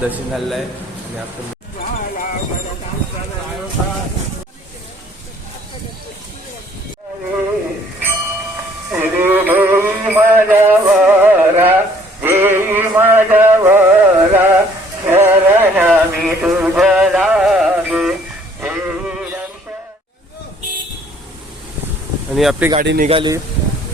दर्शन झालेलं आहे. आणि आपण आणि आपली गाडी निघाली.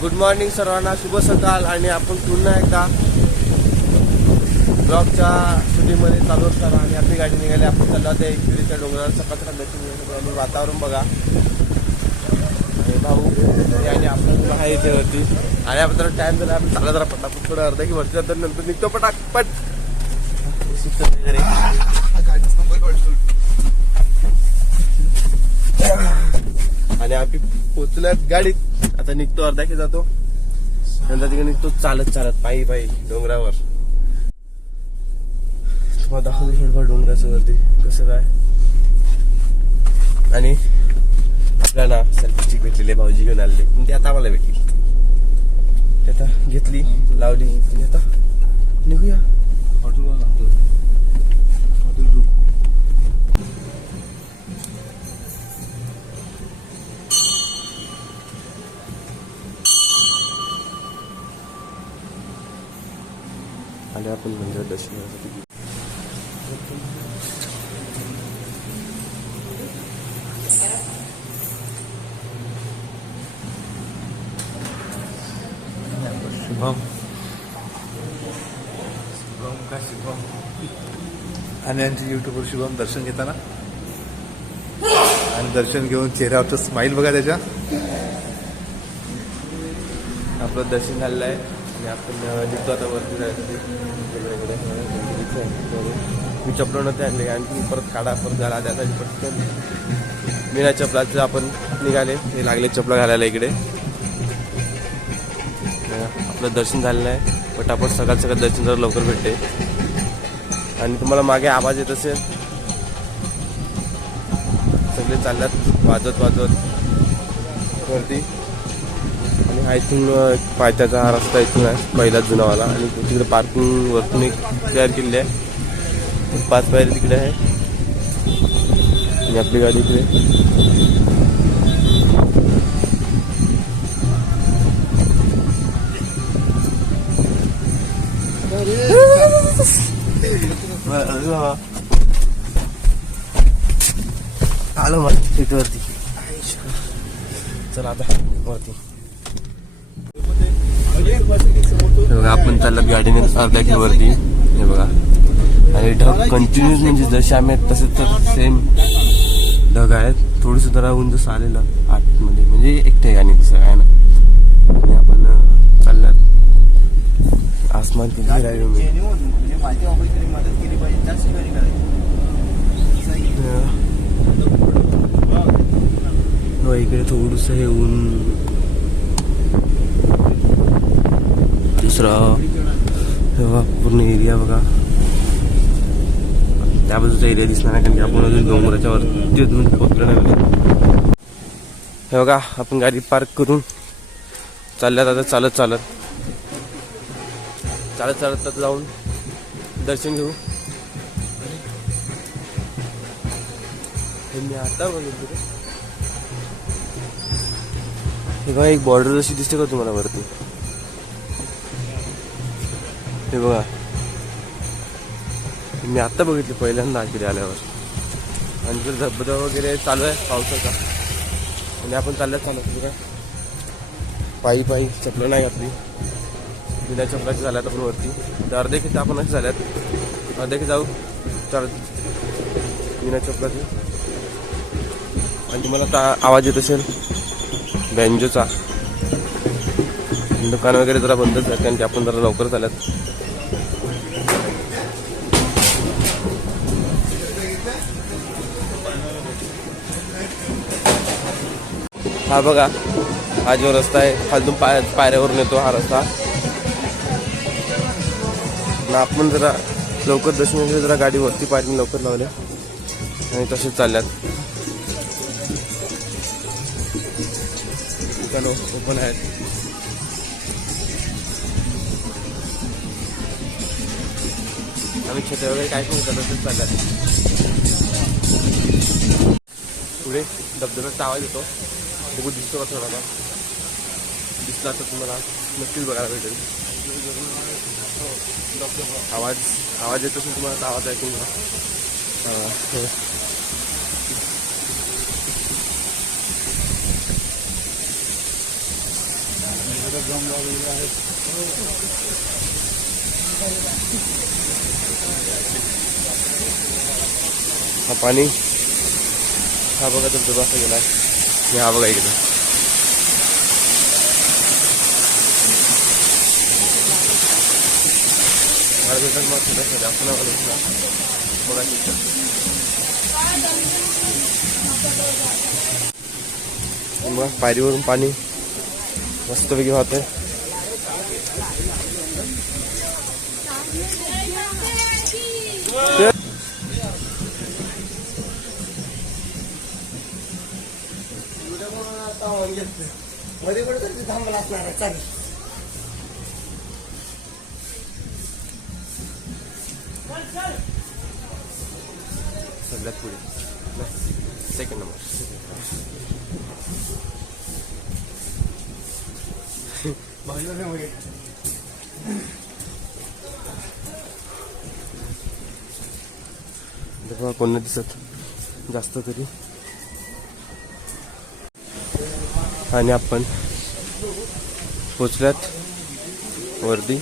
गुड मॉर्निंग सर्वांना शुभ सकाळ आणि आपण पुन्हा एकदा ब्लॉकच्या शूटिंगमध्ये चालू असताना आणि आपली गाडी निघाली आपण चाललो त्या एकविरीच्या डोंगरावर सकाळ सकाळ आणि वातावरण बघा. भाऊ आणि आपण आहे इथे वरती आणि आपण जरा टाइम झाला आपण चालला जरा पटापट थोडं अर्धा की वरती जातो नंतर निघतो पटापट. आणि आम्ही पोचल्यात गाडीत. आता निघतो अर्धा की जातो. नंतर तिकडे निघतो चालत चालत पायी पायी डोंगरावर. तुम्हाला दाखवतो थोडंफार डोंगराचं वरती. कसं काय? आणि आपल्याला सेल्फी स्टिक भेटलेले भाऊजी घेऊन आलेले. पण ते आता आम्हाला भेटली. आता घेतली लावली. आणि आता निघूया. आणि आपण मंदिरात दर्शनासाठी. शुभम। शुभम का शुभम। आणि यांची युट्यूबवर शुभम दर्शन घेताना? आणि दर्शन घेऊन चेहऱ्यावरचं स्माईल बघा त्याच्या. आपलं दर्शन झालेलं आहे. आणि आपण निघतो आता वरती जायचं. मी चपलं नव्हते आणले. आणखी परत काढा परत घाला त्यासाठी पटकन बिना चपलाचं आपण निघाले. हे लागले चपला घालायला इकडे. आपलं दर्शन झालेलं आहे. पटापट सकाळ सकाळ दर्शन जरा लवकर भेटते. आणि तुम्हाला मागे आवाज येत असेल. सगळे चालल्यात वाजवत वाजवत. वरती. आणि हा इथून एक पायथ्याचा हा रस्ता इथून आहे पहिला जुनावाला. आणि तिकडे पार्किंग वरतून एक तयार केलेली आहे. पाच पायरी तिकडे आहे. आणि आपली गाडी इकडे. आलो मग तिथवरती चला आता वरती हे बघा आपण चाललं गाडीने अर्ध्या वरती. हे बघा. आणि ढग कंटिन्यूस म्हणजे जसे आम्ही आहेत तसे तर सेम ढग आहेत. थोडंसं जरा उंच जसं आलेलं आतमध्ये. म्हणजे एक ठिकाणी तसं काय ना चालल्यात आसमान किती राहिलो. मी म्हणजे माझ्या ऑफिसने मदत केली पाहिजे जास्त कधी हो इकडे थोडस हे ऊन. दुसरा हे बघा पूर्ण एरिया बघा. त्या बाजूचा एरिया दिसणार नाही कारण की आपण अजून डोंगराच्या वरती पोहोचलो नाही हे बघा आपण गाडी पार्क करून चालल्यात आता चालत चालत. चालत चालत जाऊन दर्शन घेऊ. हे मी आता बघितलं हे बघा एक बॉर्डर जशी दिसते का तुम्हाला वरती? हे बघा. मी आता बघितले पहिल्यांदा इकडे आल्यावर. आणि जर धबधबा वगैरे चालू आहे पावसाचा. आणि आपण चालल्यात चालत. बघा. पायी पायी चपलं नाही घातली बिना चपलाची झाल्यात आपण वरती. तर अर्धे किती आपण असे झाल्यात. अर्धे की जाऊ. चार विना चपलाची आणि तुम्हाला ता आवाज येत असेल. बँजोचा. दुकान वगैरे जरा बंदच आहेत कारण ते आपण जरा लवकर झाल्यात हा बघा. हा जो रस्ता आहे खालतून पाय पायऱ्यावरून येतो हा रस्ता. ना आपण जरा लवकर दर्शन जरा गाडी वरती पाहिजे लवकर लावले. आणि तसेच चालल्यात. दुकान ओपन आहेत. आम्ही छत्या वगैरे काय पण करत तसंच चाललं पुढे धबधब्याचा आवाज येतो. बघू दिसतो का थोडासा? दिसला तर तुम्हाला नक्कीच बघायला भेटेल. आवाज आवाज येत असेल तुम्हाला? आवाज ऐकून घ्या हा, हा पाणी. हा बघा धबधबा असा गेला. आणि हा बघा इकडे. मला भेटल मग थोडंसं जास्त नाही बोलत ना. बघा तिथं. आणि बघा पायरीवरून पाणी मस्तपैकी वाहतंयमध्ये कुठे थांबला असणार चालेल सगळ्यात पुढे सेकंड नंबर बघा कोण दिसत जास्त तरी आणि आपण पोचल्यात वरती.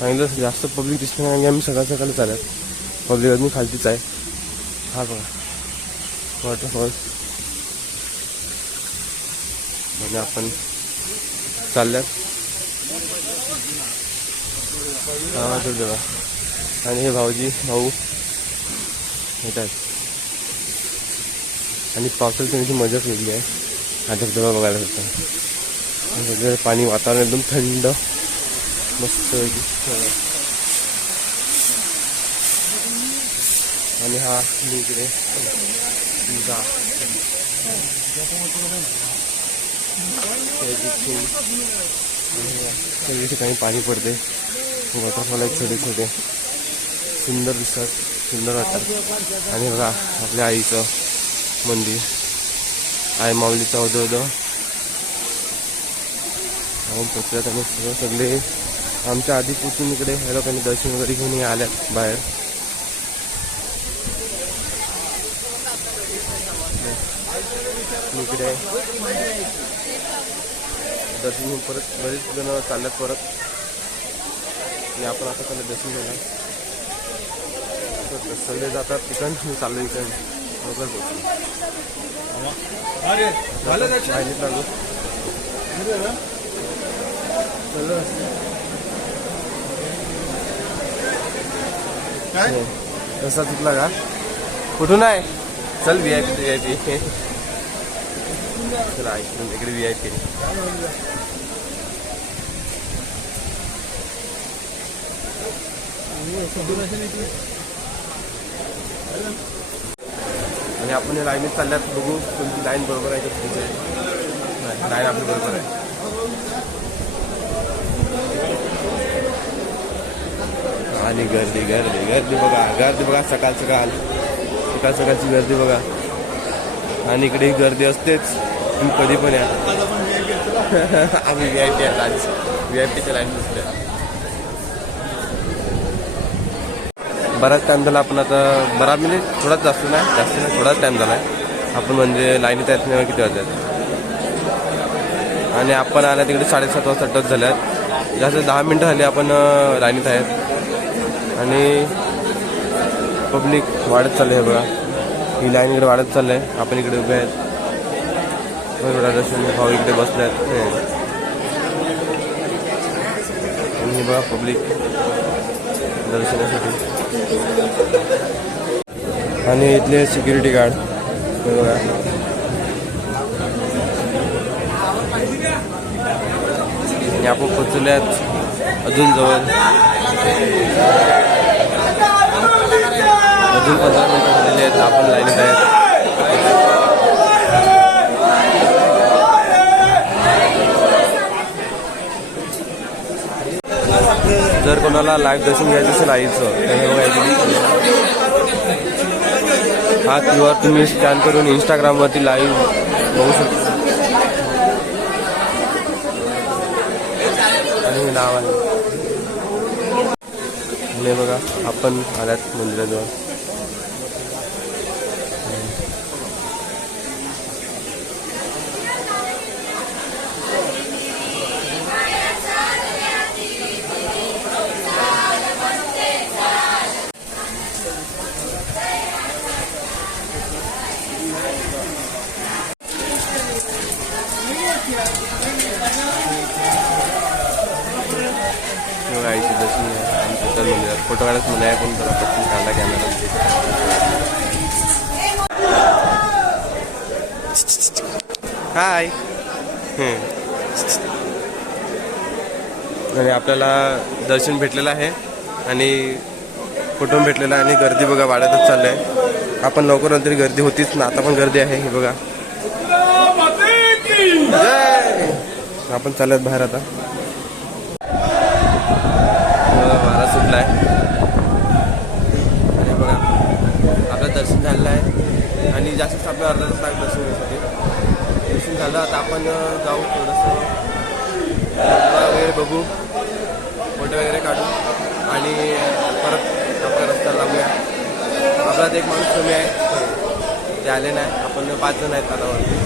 सांगितलं जास्त पब्लिक दिसत नाही आणि आम्ही सकाळ सकाळी चालत. पब्लिक अजून खालतीच आहे. हा बघा. वॉटरफॉल आणि आपण चालल्यात. हा बघा. आणि हे भाऊजी भाऊ. येत आहेत आणि पावसाळ्यात त्यांची मजाच वेगळी आहे. हा धबधबा बघायला होता सगळं पाणी वातावरण एकदम थंड. मस्त आणि हा मी इकडे सगळी ठिकाणी पाणी पडते वॉटरफॉल आहेत छोटे छोटे. सुंदर दिसतात. सुंदर वाटतात. आणि बघा आपल्या आईचं मंदिर. आई माऊलीचं होतं आपण आणि सगळं सगळे आमच्या आधी पोचून इकडे ह्या लोकांनी दर्शन वगैरे घेऊन आल्यात बाहेर. इकडे. दर्शन घेऊन परत बरेच जण चालल्यात परत. आणि आपण आता चाललं दर्शन घ्यायला. तर सगळे जातात तिकडं मी चाललो इकडं. लवकर तसा हो. माहितीत चुकला का? कुठून आहे? चल V I P V I P चला ऐकून इकडे व्ही आय पी आणि आपण लाईनीत चालल्यात बघू कोणती लाईन बरोबर आहे का लाईन आपली बरोबर आहे. आणि गर्दी गर्दी गर्दी बघा गर्दी बघा सकाळ सकाळ. सकाळ सकाळची गर्दी बघा. आणि इकडे गर्दी असतेच. तुम्ही कधी पण या. आम्ही व्ही आय पी आहेत व्ही आय पीच्या लाईन दिसल्या बराच टाईम झाला आपण आता बरा म्हणजे थोडाच जास्त नाही जास्त नाही थोडाच टाईम झाला आहे. आपण म्हणजे लाईनीत आहेत नाही किती वाजतात आणि आपण आल्या तिकडे साडेसात वाजता टच झाल्यात. जास्त दहा मिनटं झाली आपण लाईनीत आहेत. आणि पब्लिक वाढत चाललं आहे बघा. ही लाईन इकडे वाढत चाललं आहे आपण इकडे उभे आहेत. बरोबर दर्शन भाऊ इकडे बसले आहेत. हे. आणि बघा पब्लिक दर्शनासाठी. आणि इथले सिक्युरिटी गार्ड बघा. आणि आपण आहेत अजून जवळ. अजून पंधरा मिनिटं झालेली आहेत आपण लाईनीत आहेत. जर कोणाला लाईव्ह दर्शन घ्यायचं असेल आईचं तर हे बघा हा क्यू आर तुम्ही स्कॅन करून इंस्टाग्रामवरती लाईव्ह बघू शकता. आणि हे नाव आहे. हे बघा. आपण आल्यात मंदिराजवळ. आईचे दर्शन घ्या. फोटो काढायचं म्हणे पण जरा पटकन काढला कॅमेरा हाय आणि आपल्याला दर्शन भेटलेलं आहे आणि फोटो भेटलेला आहे आणि गर्दी बघा वाढतच चालली आहे आपण लवकर तरी गर्दी होतीच ना आता पण गर्दी आहे हे बघा! आपण चालत बाहेर आता बघा, वारा सुटलाय आणि बघा आपलं दर्शन झालेलं आहे आणि जास्तच अर्धा तास लागेल दर्शन घेण्यासाठी दर्शन झालं. आता आपण जाऊ थोडंसं. रस्ता वगैरे बघू. फोटो वगैरे काढू. आणि परत आपला रस्ता लावूया आपला एक माणूस कमी आहे. ते आले नाही. आपण पाच जण आहेत तालावरती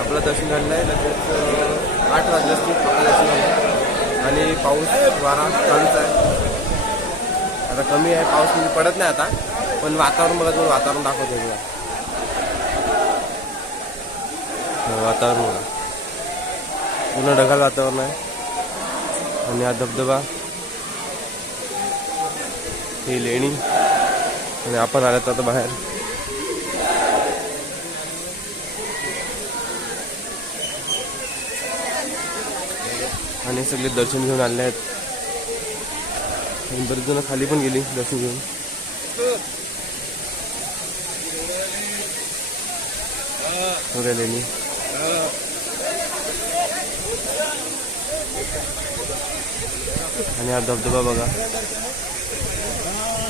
आपलं दर्शन झालेलं आहे. लगेच आठ वाजले असतील. आपलं दर्शन झालं. आणि पाऊस वारा चालूच आहे. आता कमी आहे. पाऊस म्हणजे पडत नाही आता. पण वातावरण बघा तुम्ही वातावरण दाखवतो बघा हा, वातावरण बघा पूर्ण ढगाळ वातावरण आहे. आणि हा धबधबा ही लेणी आणि आपण आल्यात आता बाहेर. आणि सगळे दर्शन घेऊन आले आहेत. बरेच जण खाली पण गेली दर्शन घेऊन. लेणी. आणि हा धबधबा बघा.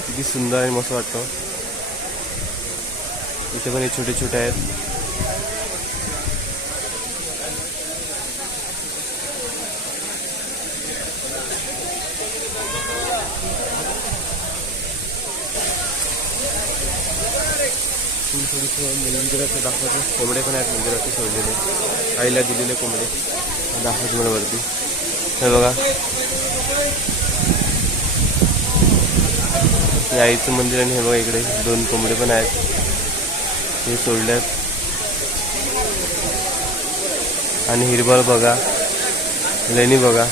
किती सुंदर आणि मस्त वाटतो. इथे पण हे छोटे छोटे आहेत. मी मंदिराचं दाखवतो. कोंबडे पण आहेत मंदिराचे सोडलेले. आईला दिलेले कोंबडे. दाखवतो मला वरती. हे बघा. हे आईचं मंदिर आणि हे बघा इकडे. दोन कोंबडे पण आहेत. हे सोडले आहेत आणि हिरबळ बघा. लेणी बघा.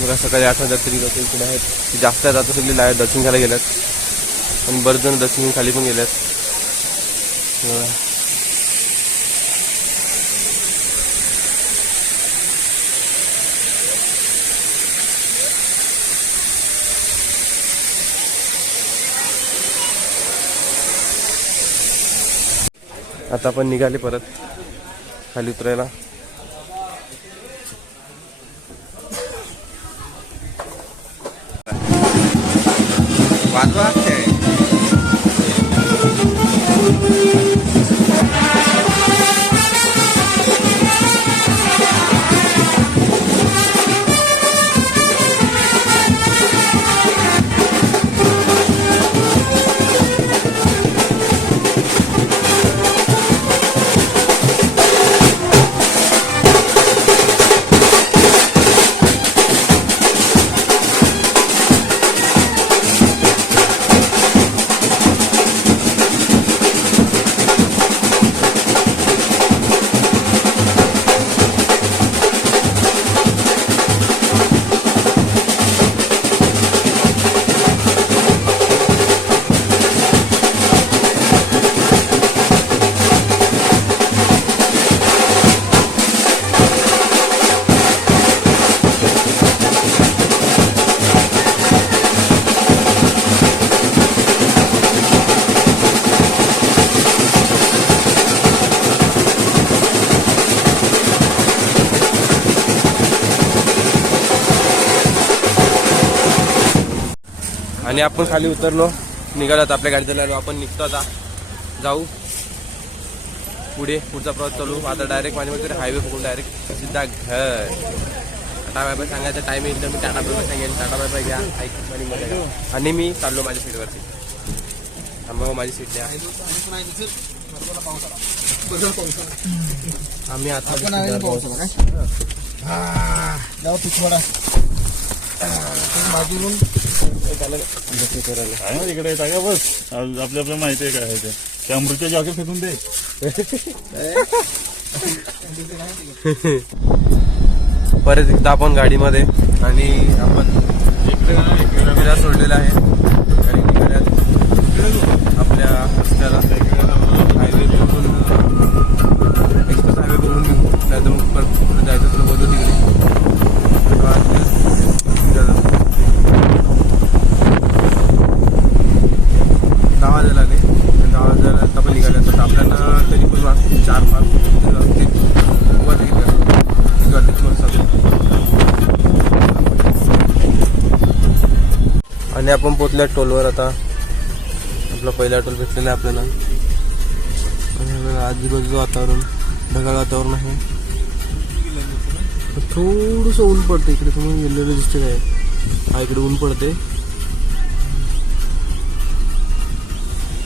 बघा सकाळी आठ हजार तरी लोक इकडे आहेत. जास्त आहेत आता सगळी लाईव्ह दर्शन घ्यायला गेल्यात. आणि बरेच जण दर्शन खाली पण गेल्यात. आता आपण निघाले परत खाली उतरायला. वाजवा. आणि आपण खाली उतरलो. निघालो आता आपल्या गाडीत आलो आपण निघतो आता. जाऊ. पुढे पुढचा प्रवास चालू. आता डायरेक्ट माझ्या मते हायवे पकडून डायरेक्ट सिद्धा घर. टाटा बाय बाय सांगायचा टाइम येईल तर मी टाटा बाय बाय सांगेन. टाटा बाय बाय घ्या. ऐक आणि मी चाललो माझ्या सीटवरती थांबा माझी सीट द्या. आम्ही आता काय इकडे येता का? बस. आपल्या आपल्याला माहिती आहे काय आहे ते. त्या अमृतच्या जॉकेट फेकून दे. परत एकदा आपण गाडीमध्ये आणि आपण विरा सोडलेला आहे. आणि निघाल्यात आपल्या रस्त्याला हायवे बघून एक्सप्रेस हायवे बघून नाही तर मग आपण पोचल्या टोलवर आता. आपला पहिला टोल भेटलेला आहे आपल्याला. आजूबाजूचं वातावरण ढगाळ वातावरण आहे. थोडंसं ऊन पडतं इकडे तुम्ही गेलेलं दिसते आहे. हा इकडे ऊन पडते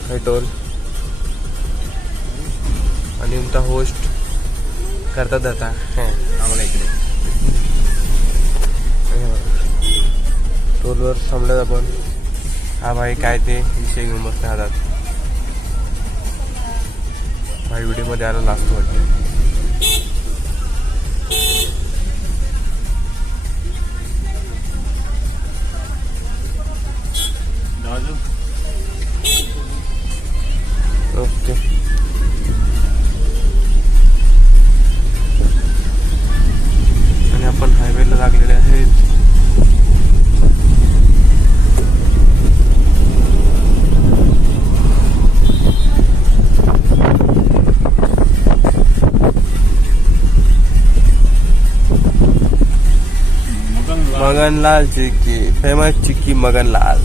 हाय टोल. आणि तुमचा होस्ट करतात आता. हं, आम्हाला इकडे. टोलवर थांबल्यात आपण. हा भाई काय ते विषय घेऊन बसले हातात भाई व्हिडिओमध्ये आला लास्ट वाटतं ओके. आणि आपण हायवेला लागलेले आहेत. लाल जी चिक्की फेमस चिक्की मगनलाल